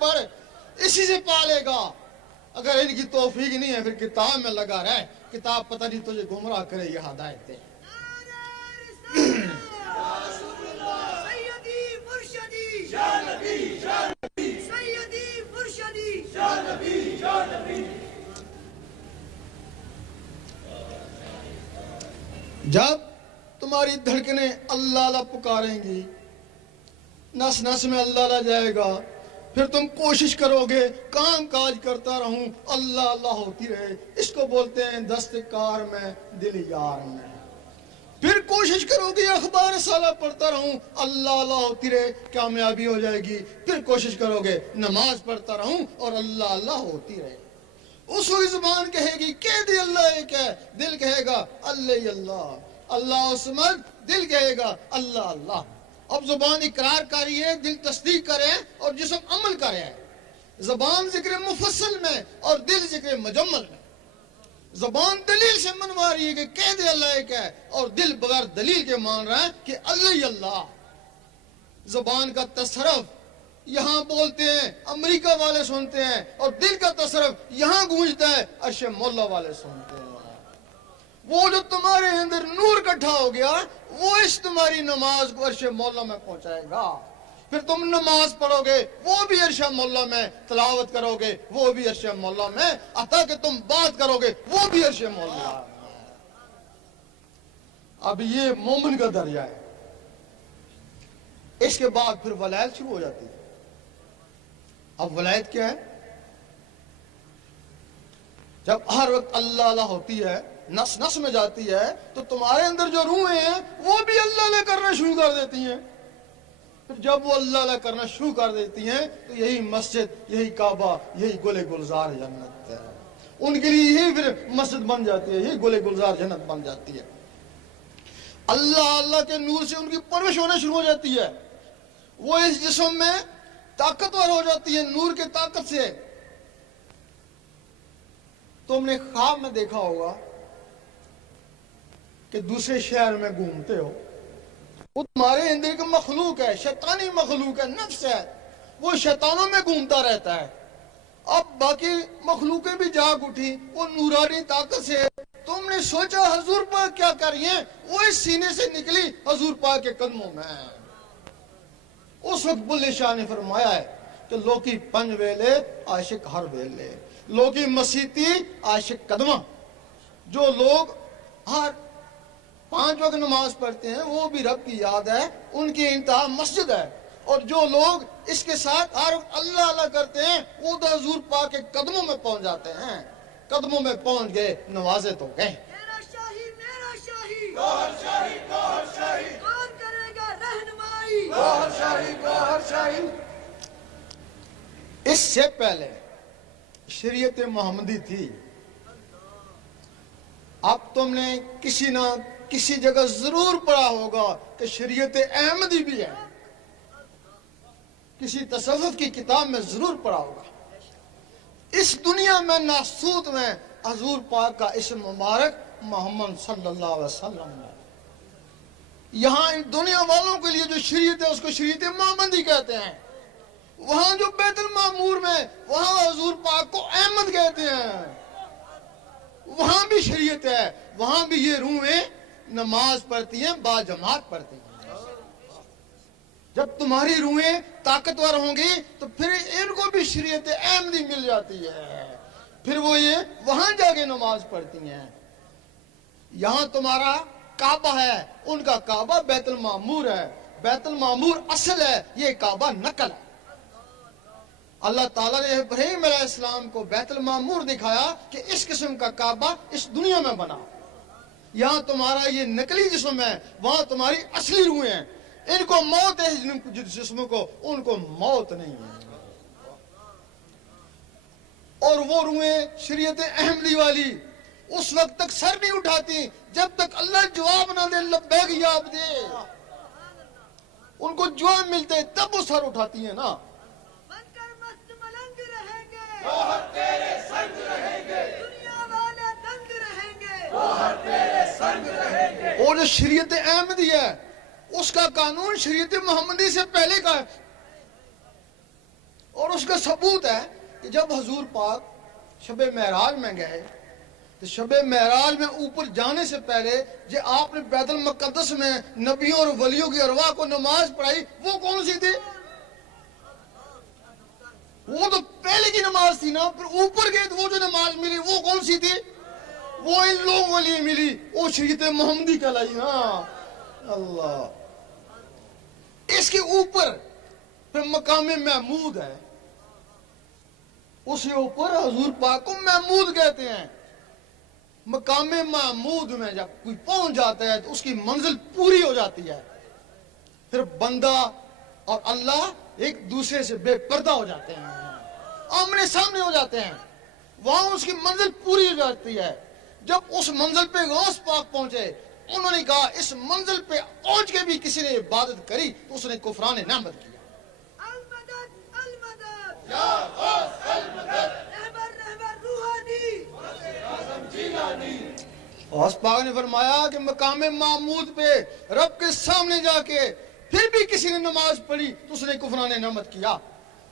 پڑھ، اسی سے پالے گا۔ اگر ان کی توفیق نہیں ہے پھر کتاب میں لگا رہے، کتاب پتہ نہیں تجھے گمراہ کرے یا ہدایت دے۔ جب تمہاری دھڑکنیں اللہ اللہ پکاریں گی، نس نس میں اللہ اللہ جائے گا، پھر تم کوشش کرو گے کام کاج کرتا رہوں اللہ اللہ ہوتی رہے، اس کو بولتے ہیں دست کار میں دل یار میں۔ پھر کوشش کرو گے اخبار سالہ پڑھتا رہوں اللہ اللہ ہوتی رہے، کامیابی ہو جائے گی۔ پھر کوشش کرو گے نماز پڑھتا رہوں اور اللہ اللہ ہوتی رہے۔ اس وقت زبان کہے گی کہ دی اللہ ایک ہے، دل کہے گا اللہ اللہ، اللہ سمجھ، دل کہے گا اللہ اللہ۔ اب زبان اقرار کری ہے، دل تصدیق کرے اور جسم عمل کرے۔ زبان ذکر مفصل میں اور دل ذکر مجمل میں۔ زبان دلیل سے منوا رہی ہے کہ کہہ دے اللہ ایک ہے، اور دل بغیر دلیل کے مان رہا ہے کہ اللہ ہی اللہ۔ زبان کا تصرف یہاں بولتے ہیں، امریکہ والے سنتے ہیں، اور دل کا تصرف یہاں گونجتا ہے، عرش مولا والے سنتے ہیں۔ وہ جو تمہارے اندر نور اکٹھا ہو گیا وہ اس تمہاری نماز کو عرش مولا میں پہنچائے گا۔ پھر تم نماز پڑھو گے وہ بھی عرش مولا میں، تلاوت کرو گے وہ بھی عرش مولا میں، حتیٰ کہ تم بات کرو گے وہ بھی عرش مولا میں۔ اب یہ مومن کا درجہ ہے۔ اس کے بعد پھر ولایت شروع ہو جاتی ہے۔ اب ولایت کیا ہے؟ جب ہر وقت اللہ اللہ ہوتی ہے، نس نس میں جاتی ہے، تو تمہارے اندر جو روحیں ہیں وہ بھی اللہ اللہ کرنا شروع کر دیتی ہیں۔ پھر جب وہ اللہ اللہ کرنا شروع کر دیتی ہیں تو یہی مسجد، یہی کعبہ، یہی گل گلزار جنت ہے۔ ان کے لیے یہی پھر مسجد بن جاتی ہے، یہی گل گلزار جنت بن جاتی ہے۔ اللہ اللہ کے نور سے ان کی پرورش ہونا شروع ہو جاتی ہے۔ وہ اس جسم میں طاقتور ہو جاتی ہے نور کے طاقت سے۔ تم نے خواب میں دیکھا ہوگا کہ دوسرے شہر میں گھومتے ہو، وہ تمہارے اندر ایک مخلوق ہے، شیطانی مخلوق ہے، نفس ہے، وہ شیطانوں میں گھومتا رہتا ہے۔ اب باقی مخلوقیں بھی جاگ اٹھی وہ نورانی طاقت سے۔ تم نے سوچا حضور پاک کیا کر رہی ہیں، وہ اس سینے سے نکلی حضور پاک کے قدموں میں۔ اس وقت بلے شاہ نے فرمایا ہے کہ لوکی پنج ویلے عاشق ہر ویلے، لوکی مسیتی عاشق قدمہ۔ جو لوگ ہر 5 وقت نماز پڑھتے ہیں وہ بھی رب کی یاد ہے، ان کی انتہا مسجد ہے۔ اور جو لوگ اس کے ساتھ ہر وقت اللہ اللہ کرتے ہیں وہ تو حضور پاک کے قدموں میں پہنچ جاتے ہیں۔ قدموں میں پہنچ گئے، نوازے تو گئے۔ میرا شاہی میرا شاہی، گوہر شاہی گوہر شاہی، کون کرے گا رہنمائی، گوہر شاہی گوہر شاہی۔ اس سے پہلے شریعت محمدی تھی۔ اب تم نے کسی نہ کسی جگہ ضرور پڑھا ہوگا کہ شریعت احمدی بھی ہے، کسی تصوف کی کتاب میں ضرور پڑھا ہوگا۔ اس دنیا میں ناسوت میں حضور پاک کا اسم مبارک محمد صلی اللہ علیہ وسلم ہے۔ یہاں ان دنیا والوں کے لیے جو شریعت ہے اس کو شریعت محمدی کہتے ہیں۔ وہاں جو بیت المعمور میں وہاں حضور پاک کو احمد کہتے ہیں۔ وہاں بھی شریعت ہے، وہاں بھی یہ روحیں نماز پڑھتی ہیں، با جماعت پڑھتی ہیں۔ جب تمہاری روحیں طاقتور ہوں گی تو پھر ان کو بھی شریعت احمدی مل جاتی ہے، پھر وہ یہ وہاں جا کے نماز پڑھتی ہیں۔ یہاں تمہارا کعبہ ہے، ان کا کعبہ بیت المعمور ہے۔ بیت المعمور اصل ہے، یہ کعبہ نقل ہے۔ اللہ تعالیٰ نے ابراہیم علیہ السلام کو بیت المعمور دکھایا کہ اس قسم کا کعبہ اس دنیا میں بنا۔ یہاں تمہارا یہ نقلی جسم ہے، وہاں تمہاری اصلی روحیں ہیں۔ ان کو موت ہے جس جسم کو، ان کو موت نہیں ہے۔ اور وہ روحیں شریعت احمدی والی اس وقت تک سر نہیں اٹھاتی جب تک اللہ جواب نہ دے، لبیک یا عبدی۔ ان کو جواب ملتے تب وہ سر اٹھاتی ہیں نا۔ بن کر مست ملنگ رہیں گے، گوہر تیرے سنگ رہیں گے، دنیا والے دنگ رہیں گے، گوہر تیرے سنگ رہیں گے۔ اور جو شریعت احمدی ہے اس کا قانون شریعت محمدی سے پہلے کا ہے، اور اور اس کا ثبوت ہے کہ جب حضور پاک شب معراج میں گئے تو شب معراج میں اوپر جانے سے پہلے جو آپ نے بیت المقدس میں نبیوں اور ولیوں کی ارواح کو نماز پڑھائی، وہ کون سی تھی؟ وہ تو پہلے کی نماز تھی نا. پھر اوپر گئے تو وہ جو نماز ملی وہ کون سی تھی؟ وہ ان لوگوں کے لیے ملی، وہ شریعت محمدی کہلائی نا. اللہ. اس کے اوپر پھر مقام محمود ہے، اس کے اوپر حضور پاک کو محمود کہتے ہیں. مقام محمود میں جب کوئی پہنچ جاتا ہے تو اس کی منزل پوری ہو جاتی ہے. پھر بندہ اور اللہ ایک دوسرے سے بے پردہ ہو جاتے ہیں، آمنے سامنے ہو جاتے ہیں. وہاں اس کی منزل پوری ہو جاتی ہے. جب اس منزل پہ غوث پاک پہنچے، انہوں نے کہا اس منزل پہ پہنچ کے بھی کسی نے عبادت کری تو اس نے کفران نعمت کیا. المدد المدد یا غوث المدد رہبر رہبر روحانی اعظم جیلانی. غوث پاک نے فرمایا کہ مقام محمود پہ رب کے سامنے جا کے پھر بھی کسی نے نماز پڑھی تو اس نے کفران نعمت کیا.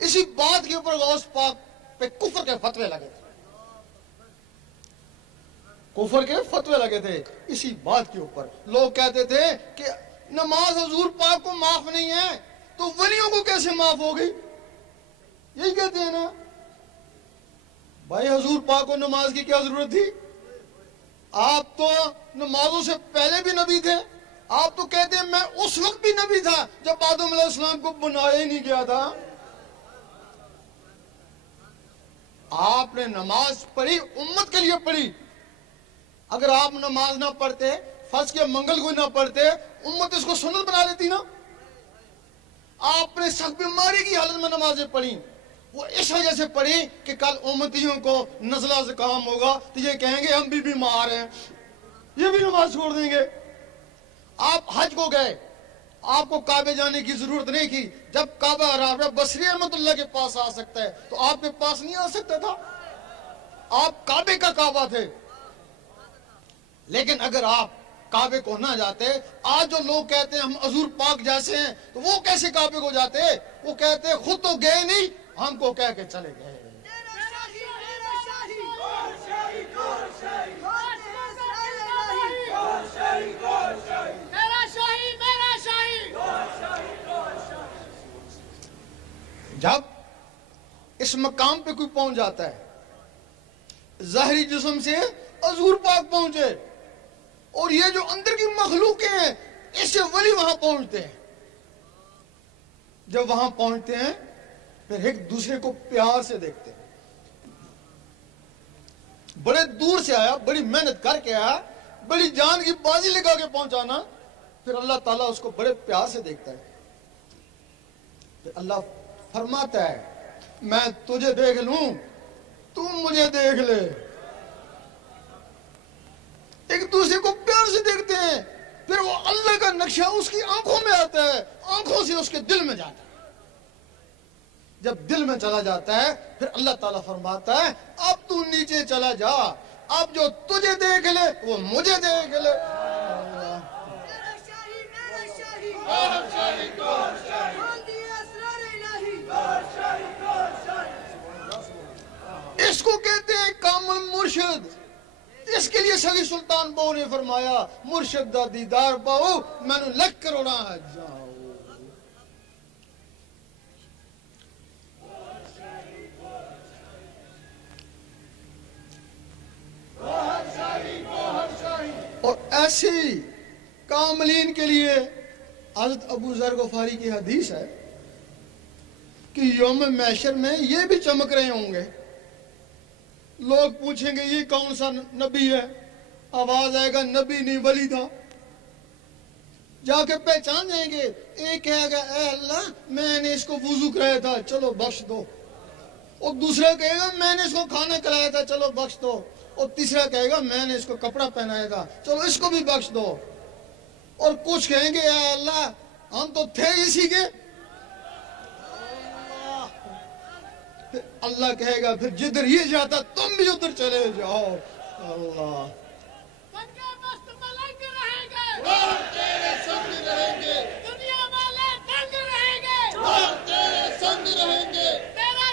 اسی بات کے اوپر غوث پاک پہ کفر کے فتوے لگے تھے، کفر کے فتوے لگے تھے. اسی بات کے اوپر لوگ کہتے تھے کہ نماز حضور پاک کو معاف نہیں ہے تو ولیوں کو کیسے معاف ہو گئی؟ یہی کہتے ہیں نا. بھائی حضور پاک کو نماز کی کیا ضرورت تھی؟ آپ تو نمازوں سے پہلے بھی نبی تھے. آپ تو کہتے ہیں میں اس وقت بھی نبی تھا جب آدم علیہ السلام کو بنایا ہی نہیں گیا تھا. آپ نے نماز پڑھی، امت کے لیے پڑھی. اگر آپ نماز نہ پڑھتے، فرض کے منگل کو نہ پڑھتے، امت اس کو سنت بنا لیتی نا. آپ نے سخت بیماری کی حالت میں نمازیں پڑھی، وہ اس وجہ سے پڑھی کہ کل امتیوں کو نزلہ زکام ہوگا تو یہ کہیں گے ہم بھی بیمار ہیں، یہ بھی نماز چھوڑ دیں گے. آپ حج کو گئے، آپ کو کعبے جانے کی ضرورت نہیں کی. جب کعبہ رابعہ بصری رحمۃ اللہ کے پاس آ سکتا ہے تو آپ کے پاس نہیں آ سکتا تھا؟ آپ کعبے کا کعبہ تھے. لیکن اگر آپ کعبے کو نہ جاتے، آج جو لوگ کہتے ہیں ہم حضور پاک جیسے ہیں تو وہ کیسے کعبے کو جاتے؟ وہ کہتے ہیں خود تو گئے نہیں، ہم کو کہہ کے چلے گئے. تیرا شاہی میرا شاہی گوھر شاہی گوھر شاہی گوھر شاہی گوھر شاہی میرا شاہی میرا شاہی گوھر شاہی گوھر شاہی. جب اس مقام پہ کوئی پہنچ جاتا ہے، ظاہری جسم سے حضور پاک پہنچے، اور یہ جو اندر کی مخلوقیں ہیں اس سے ولی وہاں پہنچتے ہیں. جب وہاں پہنچتے ہیں پھر ایک دوسرے کو پیار سے دیکھتے ہیں. بڑے دور سے آیا، بڑی محنت کر کے آیا، بڑی جان کی بازی لگا کے پہنچانا، پھر اللہ تعالیٰ اس کو بڑے پیار سے دیکھتا ہے. پھر اللہ فرماتا ہے میں تجھے دیکھ لوں، تم مجھے دیکھ لے. ایک دوسرے کو پیار سے دیکھتے ہیں. پھر وہ اللہ کا نقشہ اس کی آنکھوں میں آتا ہے، آنکھوں سے اس کے دل میں جاتا ہے. جب دل میں چلا جاتا ہے پھر اللہ تعالیٰ فرماتا ہے اب تو نیچے چلا جا، اب جو تجھے دیکھ لے وہ مجھے دیکھ لے. تیرا شاہی میرا شاہی گوھر شاہی گوھر شاہی کھول دیے اسرار الہی گوھر شاہی گوھر شاہی. اس کو کہتے ہیں کامل مرشد. اس کے لیے سگی سلطان بہو نے فرمایا مرشد دا دیدار پاؤ میں نے لکھ کروڑا جاؤ. گوھر شاہی گوھر شاہی. اور ایسی کاملین کے لیے حضرت ابو ذر غفاری کی حدیث ہے کہ یوم محشر میں یہ بھی چمک رہے ہوں گے. لوگ پوچھیں گے یہ کون سا نبی ہے؟ آواز آئے گا نبی نہیں ولی تھا. جا کے پہچان جائیں گے. ایک کہے گا اے اللہ میں نے اس کو وضو کرایا تھا چلو بخش دو. اور دوسرا کہے گا میں نے اس کو کھانا کھلایا تھا چلو بخش دو. اور تیسرا کہے گا میں نے اس کو کپڑا پہنایا تھا چلو اس کو بھی بخش دو. اور کچھ کہیں گے اے اللہ ہم تو تھے اسی کے. پھر اللہ کہے گا پھر جدھر یہ جاتا تم بھی ادھر چلے جاؤ. اللہ بن کے مست ملنگ رہیں گے گوھر تیرے سنگ رہیں گے. دنیا والے دنگ رہیں گے گوھر تیرے سنگ رہیں گے. تیرا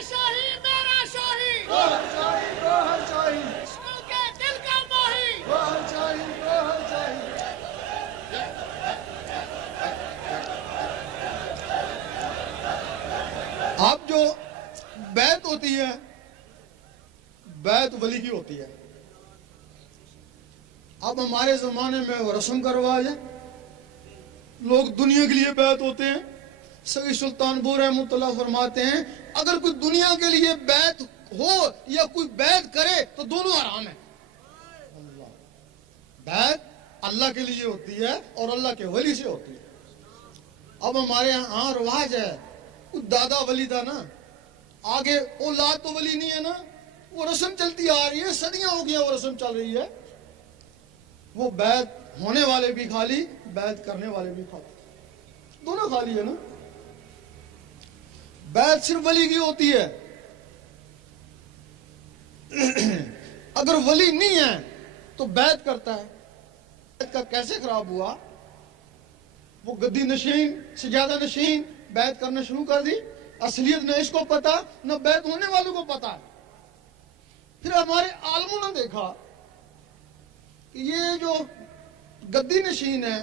بیعت ہوتی ہے، بیعت ولی کی ہوتی ہے۔ اب ہمارے زمانے میں وہ رسم کا رواج ہے، لوگ دنیا کے لیے بیعت ہوتے ہیں۔ سید سلطان بو رحمۃ اللہ فرماتے ہیں اگر کوئی دنیا کے لیے بیعت ہو یا کوئی بیعت کرے تو دونوں حرام ہیں۔ بیعت اللہ کے لیے ہوتی ہے اور اللہ کے ولی سے ہوتی ہے۔ اب ہمارے ہاں رواج ہے، کوئی دادا ولی تھا نا، آگے اولاد تو ولی نہیں ہے نا، وہ رسم چلتی آ رہی ہے، صدیاں ہو گیا وہ رسم چل رہی ہے، وہ بیعت ہونے والے بھی خالی، بیعت کرنے والے بھی خالی، دونوں خالی ہے نا۔ بیعت صرف ولی کی ہوتی ہے۔ اگر ولی نہیں ہے تو بیعت کرتا ہے۔ بیعت کا کیسے خراب ہوا؟ وہ گدی نشین، سجادہ نشین بیعت کرنا شروع کر دی، اصلیت نہ اس کو پتا نہ بیعت ہونے والوں کو پتا ہے۔ پھر ہمارے عالموں نے دیکھا کہ یہ جو گدی نشین ہے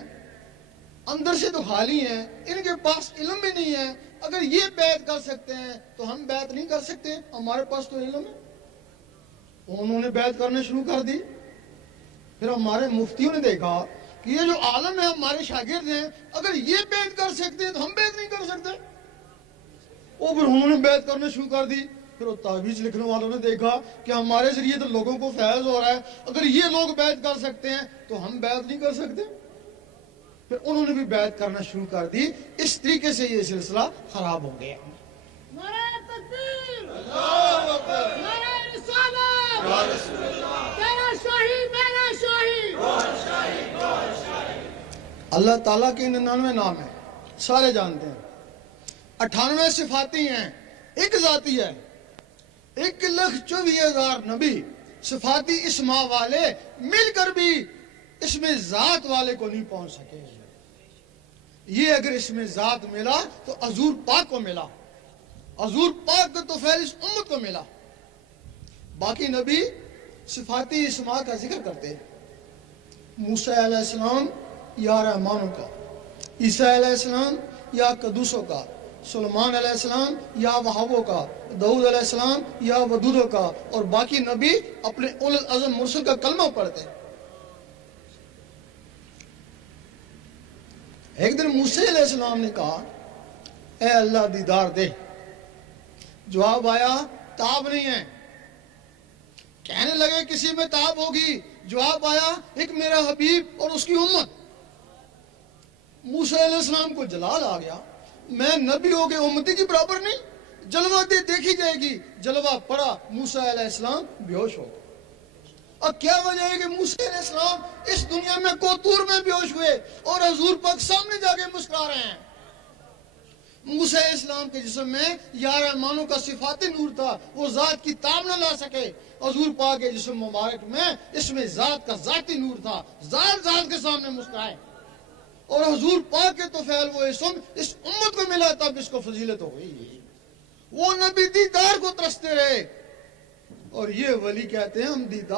اندر سے تو خالی ہیں، ان کے پاس علم بھی نہیں ہے، اگر یہ بیعت کر سکتے ہیں تو ہم بیعت نہیں کر سکتے، ہمارے پاس تو علم ہے۔ انہوں نے بیعت کرنے شروع کر دی۔ پھر ہمارے مفتیوں نے دیکھا کہ یہ جو عالم ہے ہمارے شاگرد ہیں، اگر یہ بیعت کر سکتے ہیں تو ہم بیعت نہیں کر سکتے، وہ پھر انہوں نے بیعت کرنے شروع کر دی۔ پھر وہ تعویذ لکھنے والوں نے دیکھا کہ ہمارے ذریعے تو لوگوں کو فیض ہو رہا ہے، اگر یہ لوگ بیعت کر سکتے ہیں تو ہم بیعت نہیں کر سکتے، پھر انہوں نے بھی بیعت کرنا شروع کر دی۔ اس طریقے سے یہ سلسلہ خراب ہو گیا۔ نعرہ تکبیر، اللہ اکبر، نعرہ رسالت، یا رسول اللہ، تیرا شاہی میرا شاہی۔ اللہ تعالیٰ کے 99 نام ہیں، سارے جانتے ہیں۔ 98 صفاتی ہیں، ایک ذاتی ہے۔ 1,24,000 نبی صفاتی اسماء والے مل کر بھی اس میں ذات والے کو نہیں پہنچ سکے۔ یہ اگر اس میں ذات ملا تو حضور پاک کو ملا، حضور پاک کو تو فیض اس امت کو ملا۔ باقی نبی صفاتی اسماء کا ذکر کرتے ہیں، موسیٰ علیہ السلام یا رحمانوں کا، عیسیٰ علیہ السلام یا قدوسوں کا، سلیمان علیہ السلام یا وہابوں کا، داؤد علیہ السلام یا ودودوں کا، اور باقی نبی اپنے اول العزم مرسل کا کلمہ پڑھتے ہیں۔ ایک دن موسیٰ علیہ السلام نے کہا اے اللہ دیدار دے، جواب آیا تاب نہیں ہے۔ کہنے لگے کسی میں تاب ہوگی، جواب آیا ایک میرا حبیب اور اس کی امت۔ موسیٰ علیہ السلام کو جلال آ گیا، میں نبی ہو کے امتی کی برابر نہیں، جلوہ دیکھی جائے گی۔ جلوہ پڑا، موسیٰ علیہ السلام بے ہوش ہو گئے۔ اور کیا وجہ ہے کہ موسیٰ علیہ السلام اس دنیا میں کوتور میں بے ہوش ہوئے اور حضور پاک سامنے جا کے مسکرا رہے ہیں۔ موسیٰ علیہ السلام کے جسم میں یا رحمانوں کا صفاتی نور تھا، وہ ذات کی تاب نہ لا سکے۔ حضور پاک کے جسم مبارک میں اس میں ذات کا ذاتی نور تھا، ذات کے سامنے مسکرائے، اور حضور پاک کے تو فعل وہ اسم اس امت کو ملا، تب اس کو فضیلت ہو گئی۔ وہ نبی دیدار کو ترستے رہے، اور یہ ولی کہتے ہیں ہم دیدار